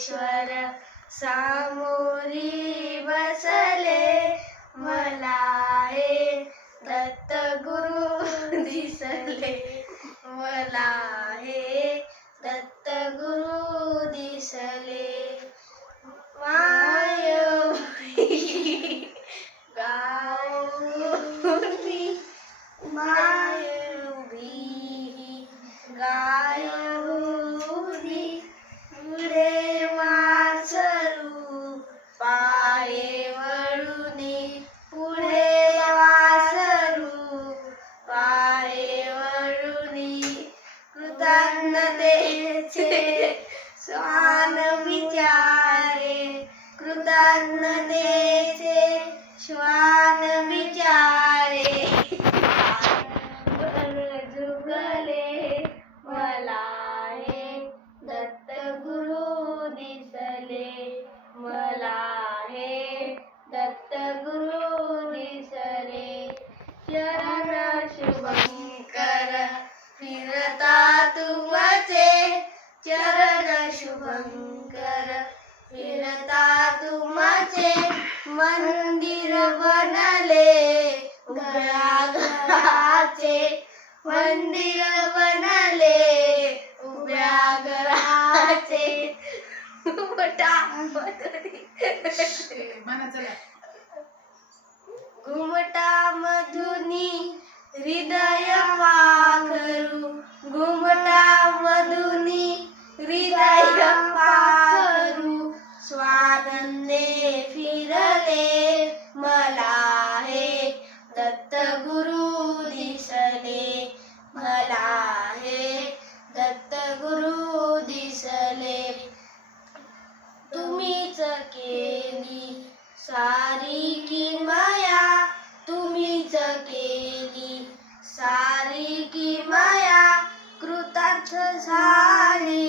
ज्ञानेश्वर सामोरी बसले, मला हे दत्तगुरु दिसले, मला हे दत्तगुरु दिसले. मायवी गाऊनी, मायवी गायूनी, पुढे वासरू पाये वळुनी, पुढे वासरू पाये वळुनी. कृतज्ञतेचे श्वान विचारे, कृतज्ञतेचे श्वान विचारे. जुगले, मला हे दत्तगुरु दिसले, मला हे दत्तगुरु दिसले. चरण शुभंकर फिरता तुमचे, चरण शुभंकर फिरता तुमचे. मंदिर बनले घराघराचे, मंदिर बनले उभ्या घराचे. घुमटा मधुनी हृदय पाखरू, घुमटा मधुनी हृदय पाखरू. स्वानंदे फिरले, मला हे दत्तगुरु दिसले, मला हे दत्तगुरु दिसले. तुम्हीच केली सारी किमया, तुम्हीच केली सारी किमया. कृतार्थ झाली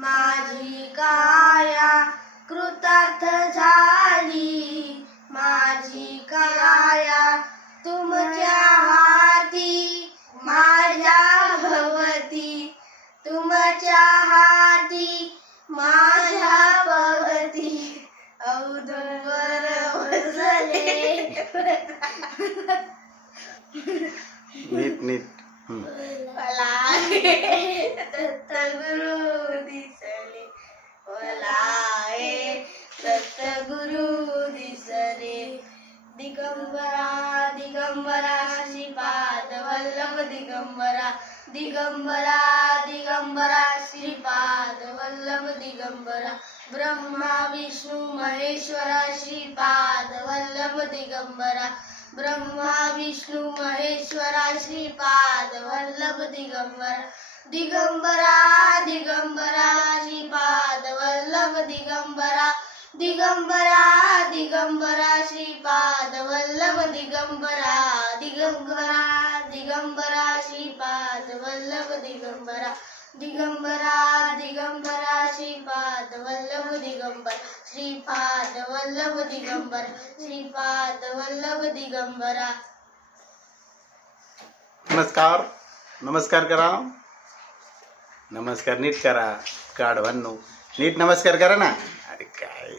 माझी काया, कृतार्थ झाली माझी काया. तुमच्या हाती माझ्या भवती, तुमच्या हाती माझ्या भवती. औदुंबर बसले, नीट नीट. मला हे दत्तगुरु दिसले, मला हे दत्तगुरु दिसले. दिगंबरा दिगंबरा श्रीपाद वल्लभ दिगंबरा, दिगंबरा दिगंबरा श्रीपाद वल्लभ दिगंबरा. ब्रह्मा विष्णू महेश्वरा श्रीपाद वल्लभ दिगंबरा, ब्रह्मा विष्णू महेश्वरा श्रीपाद वल्लभ दिगंबरा. दिगंबरा दिगंबरा श्रीपाद वल्लभ दिगंबरा, दिगंबरा दिगंबरा श्रीपाद वल्लभ दिगंबरा. दिगंबरा दिगंबरा श्रीपाद वल्लभ दिगंबरा, दिगंबरा दिगंबरा श्रीपाद वल्लभ दिगंबरा. श्रीपाद वल्लभ दिगंबरा, श्रीपाद वल्लभ दिगंबरा. नमस्कार, नमस्कार करा, नमस्कार नीट करा. काढवांनो नीट नमस्कार करा ना. अरे काय